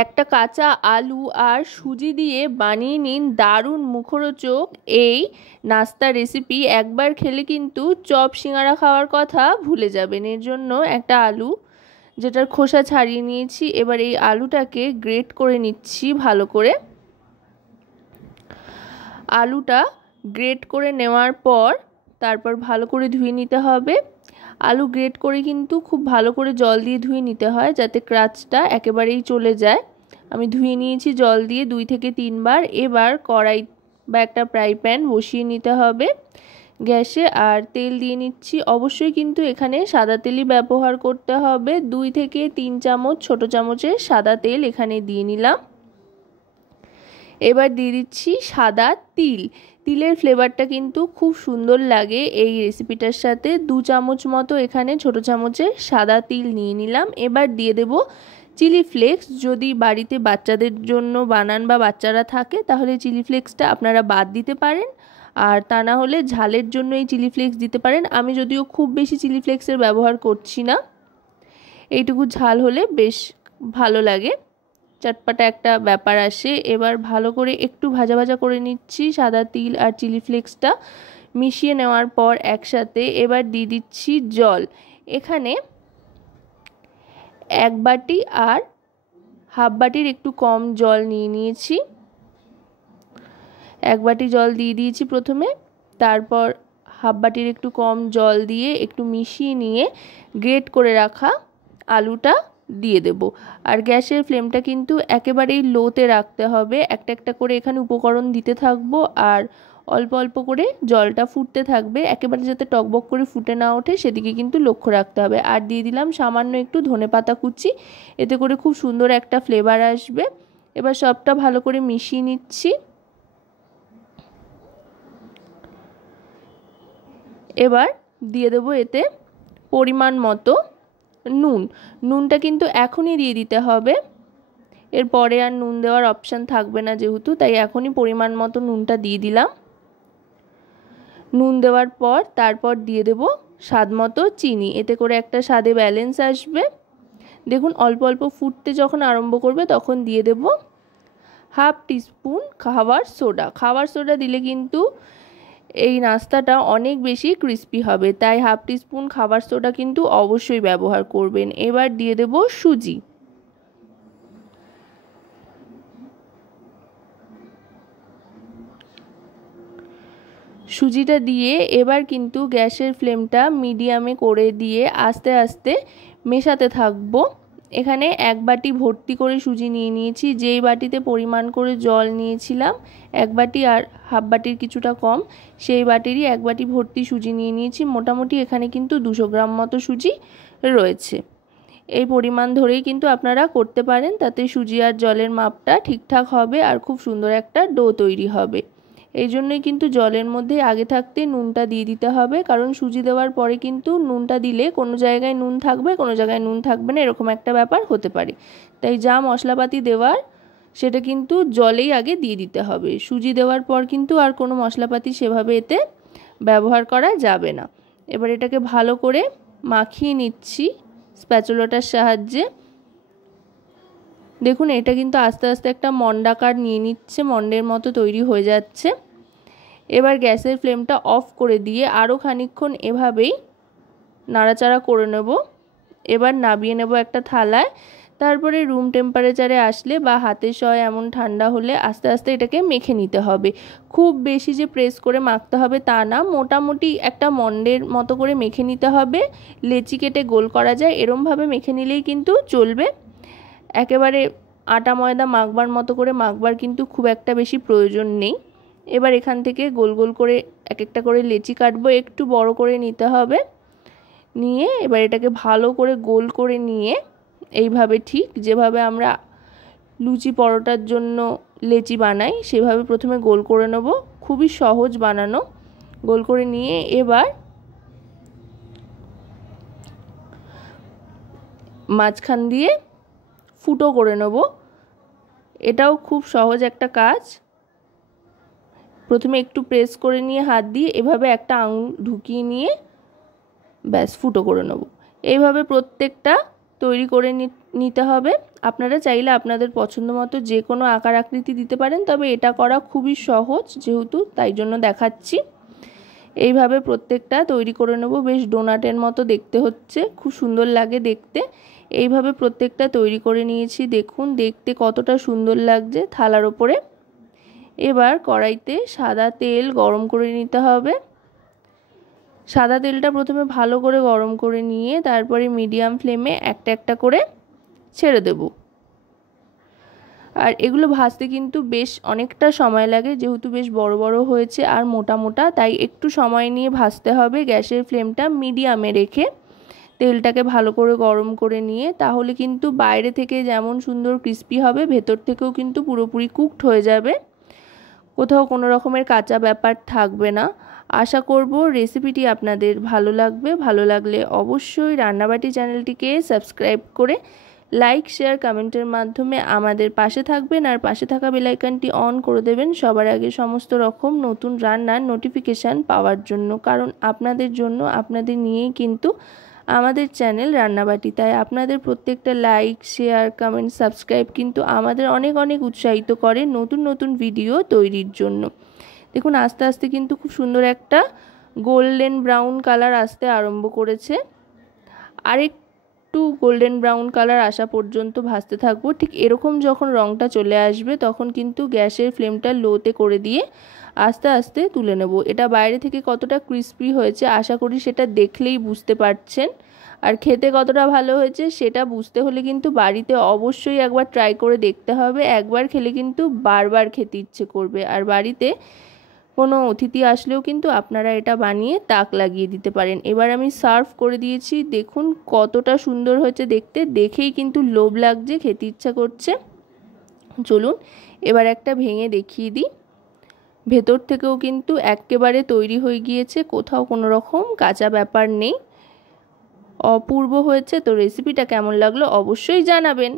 একটা কাঁচা আলু আর সুজি দিয়ে বানিয়ে নিন দারুণ মুখরোচক এই নাস্তা রেসিপি। একবার খেলে কিন্তু চপ সিঙ্গারা খাওয়ার কথা ভুলে যাবেন। এর জন্য একটা আলু যেটার খোসা ছাড়িয়ে নিয়েছি। এবার এই আলুটাকে গ্রেট করে নিচ্ছি ভালো করে। আলুটা গ্রেট করে নেওয়ার পর তারপর ভালো করে ধুয়ে নিতে হবে। আলু গ্রেট করে কিন্তু খুব ভালো করে জল দিয়ে ধুয়ে নিতে হয় যাতে ক্রাচটা একেবারেই চলে যায়। আমি ধুয়ে নিয়েছি জল দিয়ে 2 থেকে 3 বার। এবার কড়াই বা একটা ফ্রাই প্যান বসিয়ে নিতে হবে গ্যাসে আর তেল দিয়ে নিচ্ছি। অবশ্যই কিন্তু এখানে সাদা তেলই ব্যবহার করতে হবে। 2 থেকে 3 চামচ ছোট চামচের সাদা তেল এখানে দিয়ে নিলাম। এবার দিয়ে দিচ্ছি সাদা তিল। তিলের ফ্লেভারটা কিন্তু খুব সুন্দর লাগে এই রেসিপিটার সাথে। 2 চামচ মতো এখানে ছোট চামচে সাদা তিল নিয়ে নিলাম। এবার দিয়ে দেব চিলি ফ্লেক্স। যদি বাড়িতে বাচ্চাদের জন্য বানান বা বাচ্চারা থাকে তাহলে চিলি ফ্লেক্সটা আপনারা বাদ দিতে পারেন, আর তা না হলে ঝালের জন্য এই চিলি ফ্লেক্স দিতে পারেন। আমি যদিও খুব বেশি চিলি ফ্লেক্সের ব্যবহার করছি না, এইটুকু ঝাল হলে বেশ ভালো লাগে, চটপাটা একটা ব্যাপার আসে। এবার ভালো করে একটু ভাজা ভাজা করে নিচ্ছি সাদা তিল আর চিলি ফ্লেক্সটা মিশিয়ে নেওয়ার পর একসাথে। এবার দিয়ে দিচ্ছি জল। এখানে 1 বাটি আর হাফ বাটির একটু কম জল নিয়ে নিয়েছি। 1 বাটি জল দিয়ে দিয়েছি প্রথমে, তারপর হাফ বাটির একটু কম জল দিয়ে একটু মিশিয়ে নিয়ে গ্রেট করে রাখা আলুটা দিয়ে দেব। আর গ্যাসের ফ্লেমটা কিন্তু একেবারেই লোতে রাখতে হবে। একটা একটা করে এখানে উপকরণ দিতে থাকবো আর অল্প অল্প করে জলটা ফুটতে থাকবে, একেবারে যাতে টকবক করে ফুটে না ওঠে সেদিকে কিন্তু লক্ষ্য রাখতে হবে। আর দিয়ে দিলাম সামান্য একটু ধনেপাতা কুচি, এতে করে খুব সুন্দর একটা ফ্লেভার আসবে। এবার সবটা ভালো করে মিশিয়ে নিচ্ছি। এবার দিয়ে দেবো এতে পরিমাণ মতো নুন। নুনটা কিন্তু এখনই দিয়ে দিতে হবে, এরপরে আর নুন দেওয়ার অপশান থাকবে না যেহেতু, তাই এখনই পরিমাণ মতো নুনটা দিয়ে দিলাম। নুন দেওয়ার পর তারপর দিয়ে দেব স্বাদ মতো চিনি, এতে করে একটা স্বাদে ব্যালেন্স আসবে। দেখুন অল্প অল্প ফুটতে যখন আরম্ভ করবে তখন দিয়ে দেব হাফ টিস্পুন খাবার সোডা। খাবার সোডা দিলে কিন্তু এই নাস্তাটা অনেক বেশি ক্রিস্পি হবে, তাই হাফ টিস্পুন খাবার সোডা কিন্তু অবশ্যই ব্যবহার করবেন। এবার দিয়ে দেব সুজি। সুজিটা দিয়ে এবার কিন্তু গ্যাসের ফ্লেমটা মিডিয়ামে করে দিয়ে আস্তে আস্তে মেশাতে থাকবো। এখানে 1 বাটি ভর্তি করে সুজি নিয়ে নিয়েছি। যেই বাটিতে পরিমাণ করে জল নিয়েছিলাম 1 বাটি আর হাফ বাটির কিছুটা কম, সেই বাটিরই 1 বাটি ভর্তি সুজি নিয়ে নিয়েছি। মোটামুটি এখানে কিন্তু 200 গ্রাম মতো সুজি রয়েছে। এই পরিমাণ ধরেই কিন্তু আপনারা করতে পারেন, তাতে সুজি আর জলের মাপটা ঠিকঠাক হবে আর খুব সুন্দর একটা ডো তৈরি হবে। এই জন্যই কিন্তু জলের মধ্যে আগে থাকতে নুনটা দিয়ে দিতে হবে, কারণ সুজি দেওয়ার পরে কিন্তু নুনটা দিলে কোনো জায়গায় নুন থাকবে কোনো জায়গায় নুন থাকবে না, এরকম একটা ব্যাপার হতে পারে। তাই যা মশলাপাতি দেওয়ার সেটা কিন্তু জলেই আগে দিয়ে দিতে হবে। সুজি দেওয়ার পর কিন্তু আর কোনো মশলাপাতি সেভাবে এতে ব্যবহার করা যাবে না। এবার এটাকে ভালো করে মাখিয়ে নিচ্ছি স্প্যাচুলাটার সাহায্যে। দেখুন এটা কিন্তু আস্তে আস্তে একটা মন্ডাকার নিয়ে নিচ্ছে, মন্ডের মতো তৈরি হয়ে যাচ্ছে। এবার গ্যাসের ফ্লেমটা অফ করে দিয়ে আরও খানিকক্ষণ এভাবেই নাড়াচাড়া করে নেব। এবার নামিয়ে নেব একটা থালায়। তারপরে রুম টেম্পারেচারে আসলে বা হাতে সয় এমন ঠান্ডা হলে আস্তে আস্তে এটাকে মেখে নিতে হবে। খুব বেশি যে প্রেস করে মাখতে হবে তা না, মোটামুটি একটা মন্ডের মতো করে মেখে নিতে হবে। লেচি কেটে গোল করা যায় এরমভাবে মেখে নিলেই কিন্তু চলবে। একেবারে আটা ময়দা মাখবার মতো করে মাখবার কিন্তু খুব একটা বেশি প্রয়োজন নেই। এবার এখান থেকে গোল গোল করে এক একটা করে লেচি কাটবো, একটু বড় করে নিতে হবে। নিয়ে এবার এটাকে ভালো করে গোল করে নিয়ে এইভাবে ঠিক যেভাবে আমরা লুচি পরোটার জন্য লেচি বানাই সেভাবে প্রথমে গোল করে নেব। খুবই সহজ বানানো। গোল করে নিয়ে এবার মাঝখান দিয়ে ফুটো করে নেব। এটাও খুব সহজ একটা কাজ। প্রথমে একটু প্রেস করে নিয়ে হাত দিয়ে এভাবে একটা আঙুল ঢুকিয়ে নিয়ে ব্যাস ফুটো করে নেব। এইভাবে প্রত্যেকটা তৈরি করে নিতে হবে। আপনারা চাইলে আপনাদের পছন্দ মতো যে কোনো আকার আকৃতি দিতে পারেন, তবে এটা করা খুবই সহজ যেহেতু, তাই জন্য দেখাচ্ছি। এইভাবে প্রত্যেকটা তৈরি করে নেব। বেশ ডোনাটের মতো দেখতে হচ্ছে, খুব সুন্দর লাগে দেখতে। এইভাবে প্রত্যেকটা তৈরি করে নিয়েছি। দেখুন দেখতে কতটা সুন্দর লাগছে থালার ওপরে। এবার কড়াইতে সাদা তেল গরম করে নিতে হবে। সাদা তেলটা প্রথমে ভালো করে গরম করে নিয়ে তারপরে মিডিয়াম ফ্লেমে একটা একটা করে ছেড়ে দেব। আর এগুলো ভাজতে কিন্তু বেশ অনেকটা সময় লাগে, যেহেতু বেশ বড় বড় হয়েছে আর মোটা মোটা, তাই একটু সময় নিয়ে ভাজতে হবে। গ্যাসের ফ্লেমটা মিডিয়ামে রেখে তেলটাকে ভালো করে গরম করে নিয়ে, তাহলে কিন্তু বাইরে থেকে যেমন সুন্দর ক্রিস্পি হবে, ভেতর থেকেও কিন্তু পুরোপুরি কুকড হয়ে যাবে, কোথাও কোনো রকমের কাঁচা ব্যাপার থাকবে না। আশা করব রেসিপিটি আপনাদের ভালো লাগবে। ভালো লাগলে অবশ্যই রান্নাবাটি চ্যানেলটিকে সাবস্ক্রাইব করে লাইক শেয়ার কমেন্টের মাধ্যমে আমাদের পাশে থাকবেন, আর পাশে থাকা বেল আইকনটি অন করে দেবেন সবার আগে সমস্ত রকম নতুন রান্নার নোটিফিকেশান পাওয়ার জন্য। কারণ আপনাদের জন্য, আপনাদের নিয়েই কিন্তু আমাদের চ্যানেল রান্নাবাটি। তাই আপনাদের প্রত্যেকটা লাইক শেয়ার কমেন্ট সাবস্ক্রাইব কিন্তু আমাদের অনেক অনেক উৎসাহিত করে নতুন নতুন ভিডিও তৈরির জন্য। দেখুন আস্তে আস্তে কিন্তু খুব সুন্দর একটা গোল্ডেন ব্রাউন কালার আসতে আরম্ভ করেছে। আরেকটু গোল্ডেন ব্রাউন কালার আসা পর্যন্ত ভাজতে থাকবো। ঠিক এরকম যখন রঙটা চলে আসবে তখন কিন্তু গ্যাসের ফ্লেমটা লোতে করে দিয়ে আস্তে আস্তে তুলে নেব। এটা বাইরে থেকে কতটা ক্রিস্পি হয়েছে আশা করি সেটা দেখলেই বুঝতে পারছেন। আর খেতে কতটা ভালো হয়েছে সেটা বুঝতে হলে কিন্তু বাড়িতে অবশ্যই একবার ট্রাই করে দেখতে হবে। একবার খেলে কিন্তু বারবার খেতে ইচ্ছে করবে। আর বাড়িতে কোনো অতিথি আসলেও কিন্তু আপনারা এটা বানিয়ে তাক লাগিয়ে দিতে পারেন। এবার আমি সার্ভ করে দিয়েছি। দেখুন কতটা সুন্দর হয়েছে দেখতে, দেখেই কিন্তু লোভ লাগছে, খেতে ইচ্ছা করছে। চলুন এবার একটা ভেঙে দেখিয়ে দিই। ভেতর থেকেও কিন্তু একেবারে তৈরি হয়ে গিয়েছে, কোথাও কোনো রকম কাঁচা ব্যাপার নেই, অপূর্ব হয়েছে। তো রেসিপিটা কেমন লাগলো অবশ্যই জানাবেন।